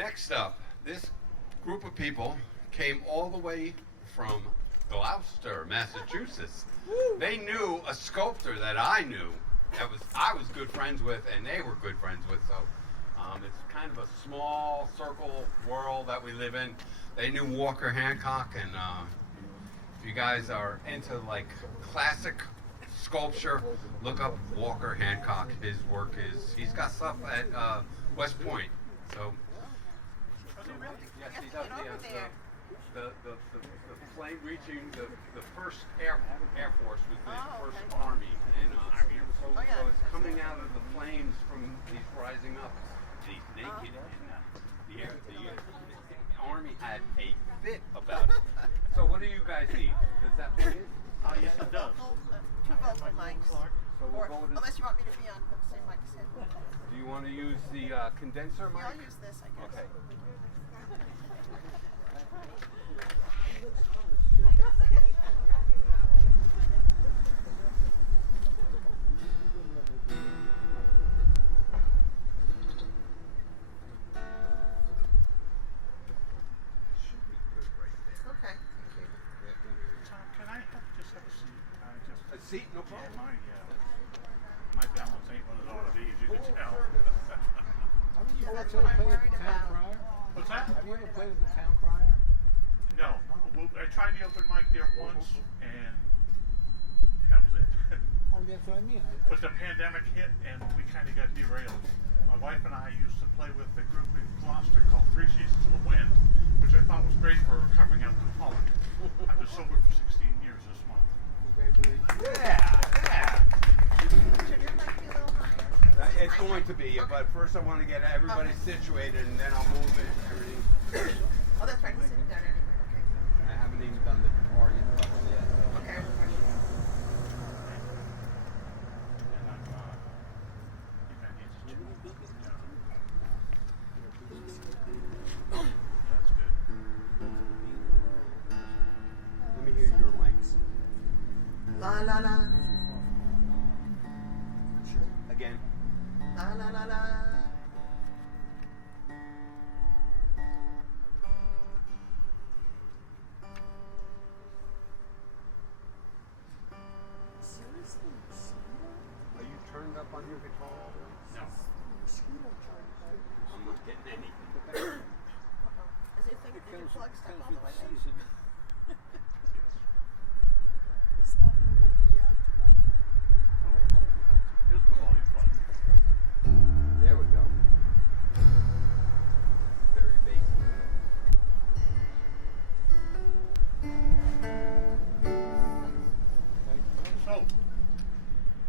Next up, this group of people came all the way from Gloucester, Massachusetts. They knew a sculptor that I knew, I was good friends with, and they were good friends with. So it's kind of a small circle world that we live in. They knew Walker Hancock, and if you guys are into like classic sculpture, look up Walker Hancock. His work he's got stuff at West Point. So yes, he does. The plane reaching the first Air Force was the first Army, and so it's coming out of the flames from these rising up. And he's naked, and the Army had a fit about it. So what do you guys need? Does that fit in? Yes, it does. Two vocal mics. So we'll go with unless you want me to be on the same mic as him. Do you want to use the condenser mic? Yeah, I'll use this, I guess. Okay. Okay, thank you. Tom, can I just have a seat? A seat? No problem. My balance ain't what it ought to be, as you can tell. Yeah, that's what I'm worried about. What's that? Have you ever played with the town crier? No. Well, I tried the open mic there once, and that was it. Oh, that's what I mean. But the pandemic hit, and we kind of got derailed. My wife and I used to play with the group in Gloucester called Three Seasons of the Wind, which I thought was great for recovering alcoholic. I've been sober for 16 years this month. Congratulations. Yeah. Should your mic be a little higher? It's going to be, but first I want to get everybody situated, and then I'll move it. Everything. Oh, that's right. He's sitting down anyway. I haven't even done the target level yet. So. Okay. Okay. And I'm, if I need to, that's good. Let me hear your mics. La la la. Again. La la la la. Are you turned up on your guitar all the way? No. I'm not getting anything. Does it think you can plug stuff all the way in? He's not going to want to be out tomorrow. Here's my volume button. There we go. Very basic. So,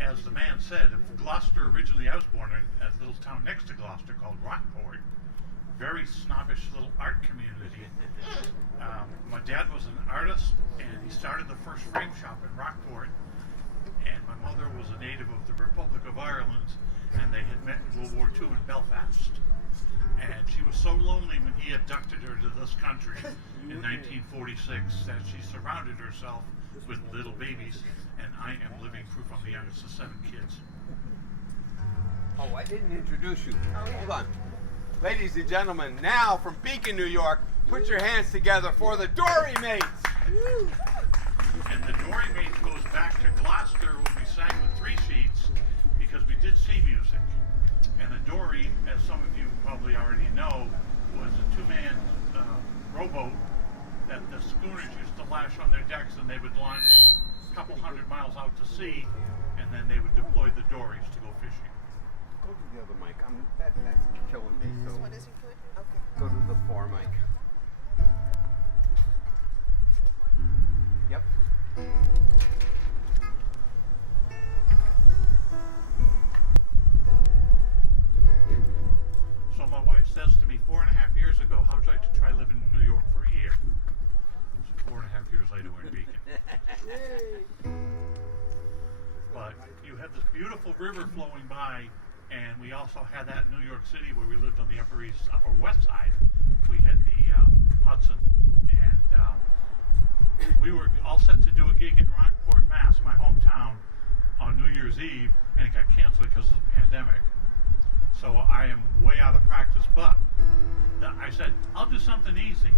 as the man said, Gloucester originally, I was born in a little town next to Gloucester called Rockport. Very snobbish little art community. My dad was an artist, and he started the first frame shop in Rockport. And my mother was a native of the Republic of Ireland, and they had met in World War II in Belfast. And she was so lonely when he abducted her to this country in 1946 that she surrounded herself with little babies, and I am living proof I'm the youngest of 7 kids. Oh, I didn't introduce you. Hold on. Ladies and gentlemen, now from Beacon, New York, put your hands together for the Dorymates. And the Dorymates goes back to Gloucester when we sang with 3 Sheets, because we did sea music. And the Dory, as some of you probably already know, was a 2-man rowboat that the schooners used to lash on their decks, and they would launch a couple hundred miles out to sea, and then they would deploy the dories to go fishing. Go to the other mic. That's killing me. So This one isn't good? Okay. go to the far mic. Yep. So my wife says to me 4.5 years ago, how'd you like to try living in New York for a year? So 4.5 years later, we're in Beacon. But you have this beautiful river flowing by, and we also had that in New York City where we lived on the Upper West Side. We had the Hudson, and we were all set to do a gig in Rockport, Mass, my hometown, on New Year's Eve, and it got canceled because of the pandemic. So I am way out of practice, but I said, I'll do something easy.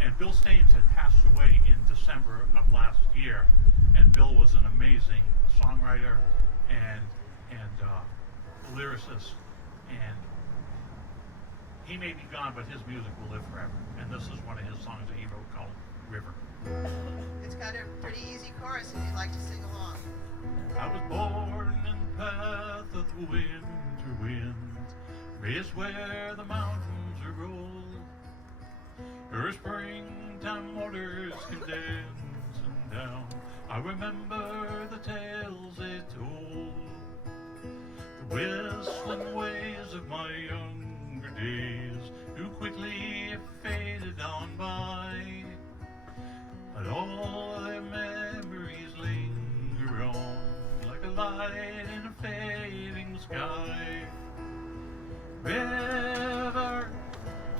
And Bill Staines had passed away in December of last year, and Bill was an amazing songwriter and lyricist, and he may be gone, but his music will live forever. And this is one of his songs that he wrote called River. It's got a pretty easy chorus if you'd like to sing along. I was born in the path of the winter winds, raised where the mountains are rolled. Her springtime waters can dance and down. I remember the tales they told, the whistling ways of my younger days, who quickly faded on by. But all their memories linger on like a light in a fading sky. River,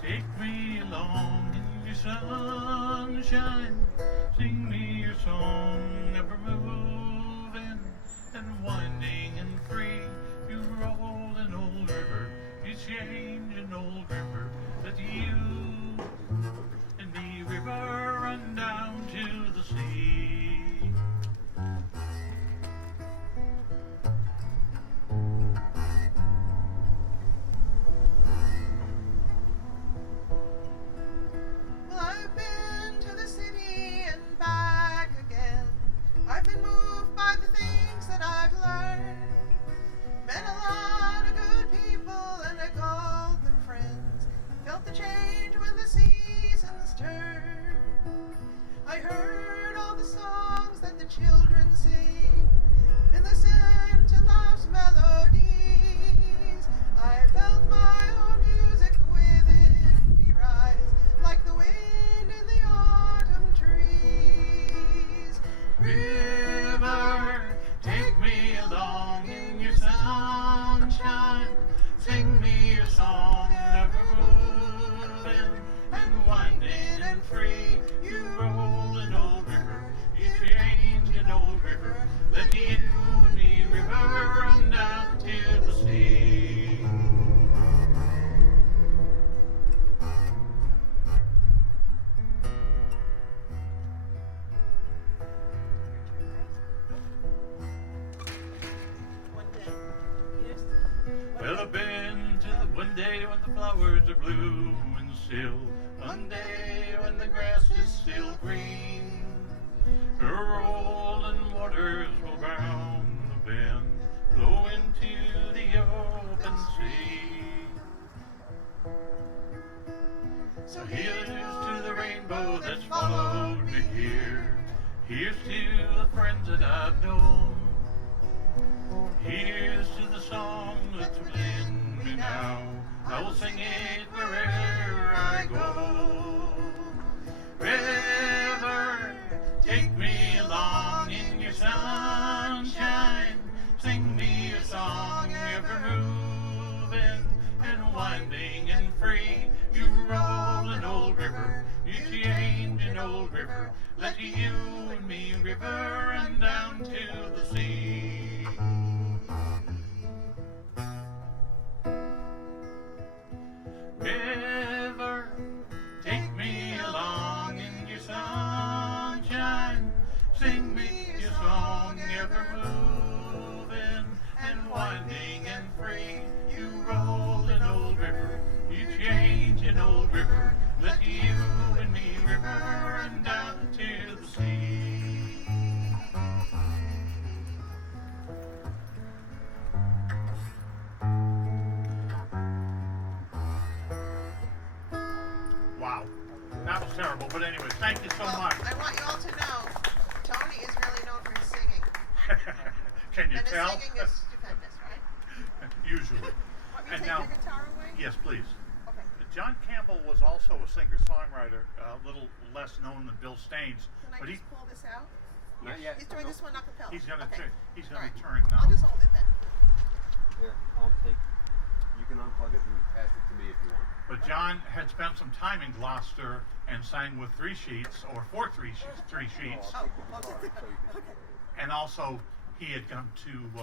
take me along in your sunshine. Sing me your song, ever moving and winding and free. You roll an old river, you change an old river, that you and me, river, run down to the sea. Well, I've been to the city and back again. I've been moved by the things that I've learned. Met a lot of good people and I called them friends. Felt the change when the seasons turn. I heard all the songs that the children sing and listened to love's melodies. I felt my own music within me rise like the wind in the autumn trees. River, take me along in your sunshine. Sing me your song, ever moving and winding and free. You roll an old river, you change an old river. Let you and me, river, run down to the sea. One day, here's Well, I've been to the one day when the flowers are blooming still, one day when the grass is still green. The rolling waters will round the bend, flow into the open sea. So here's to the rainbow that's followed me here. Here's to the friends that I've known. Here's to the song that's within me now. I will sing it wherever I go. River, take me along in your sunshine. Sing me a song, ever moving and winding and free. You roll an old river, you change an old river. Let you and me, river, run down to the sea. River, take me along in your sunshine. Sing me your song, ever moving and winding and free. You roll an old river, you change an old river. Let you and me, river, run down to the sea. Wow, that was terrible. But anyway, thank you so well, much. I want you all to know, Tony is really known for his singing. Can you And tell? his singing is stupendous, right? Usually. Want me to And take now- your guitar away? Yes, please. Okay. John Campbell was also a singer-songwriter, a little less known than Bill Staines, Can I but he, just pull this out? Not yet. He's doing this one a cappella. he's gonna okay. turn. He's All gonna right. turn now. I'll just hold it then. Here, I'll take. You can unplug it and pass it to me if you want. But John had spent some time in Gloucester and sang with Three Sheets, or for Three Sheets, Oh, I'll take the okay. and also he had gone to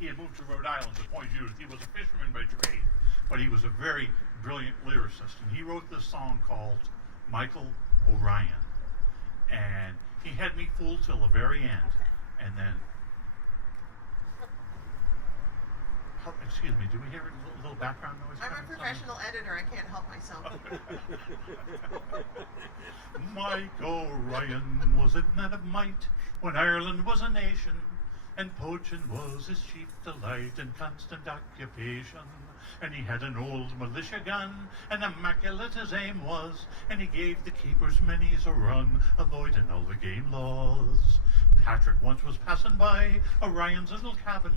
He had moved to Rhode Island to Point Judith. He was a fisherman by trade, but he was a very brilliant lyricist. And he wrote this song called Michael Orion. And he had me fooled till the very end. Okay. And then, excuse me, do we hear a little background noise? I'm a coming from- professional editor. I can't help myself. Mike Orion was a man of might when Ireland was a nation, and poaching was his chief delight and constant occupation. And he had an old militia gun, and immaculate his aim was, and he gave the keepers many's a run, avoiding all the game laws. Patrick once was passing by Orion's little cabin,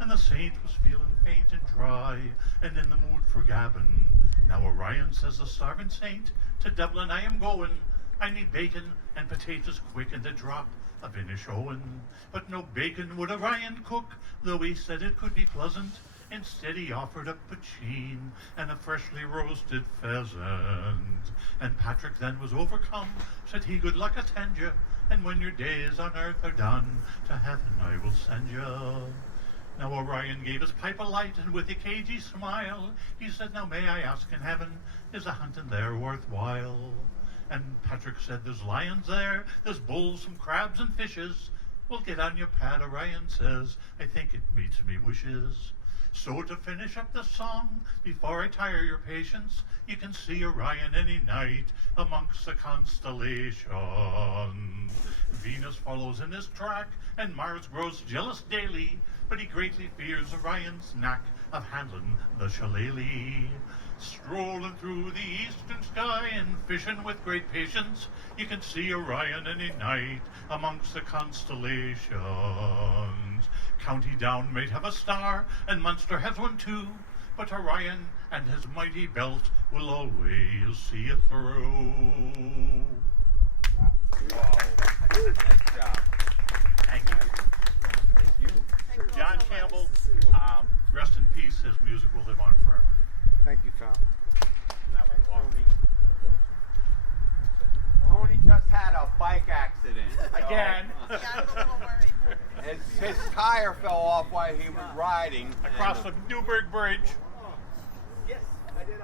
and the saint was feeling faint and dry, and in the mood for gabbing. Now Orion, says the starving saint, to Dublin I am going. I need bacon and potatoes quick and a drop of Inishowen. But no bacon would Orion cook, though he said it could be pleasant. Instead he offered up poachine and a freshly roasted pheasant. And Patrick then was overcome, said he, good luck attend you, and when your days on earth are done, to heaven I will send you. Now Orion gave his pipe a light, and with a cagey smile, he said, now may I ask in heaven, is a hunting there worthwhile? And Patrick said, there's lions there, there's bulls, some crabs and fishes. Well, get on your pad, Orion says, I think it meets me wishes. So to finish up the song, before I tire your patience, you can see Orion any night amongst the constellations. Venus follows in his track, and Mars grows jealous daily, but he greatly fears Orion's knack of handling the shillelagh. Strolling through the eastern sky and fishing with great patience, you can see Orion any night amongst the constellations. County Down might have a star, and Munster has one too, but Orion and his mighty belt will always see it through. Whoa. Nice job. Thank you. Thank you. Thank you all John so much. Campbell, rest in peace. His music will live on forever. Thank you, Tom. That was awesome. That was awesome. Tony just had a bike accident. Again. Yeah, I'm a little worried. His tire fell off while he was riding. Across the Newburgh Bridge. Yes, I did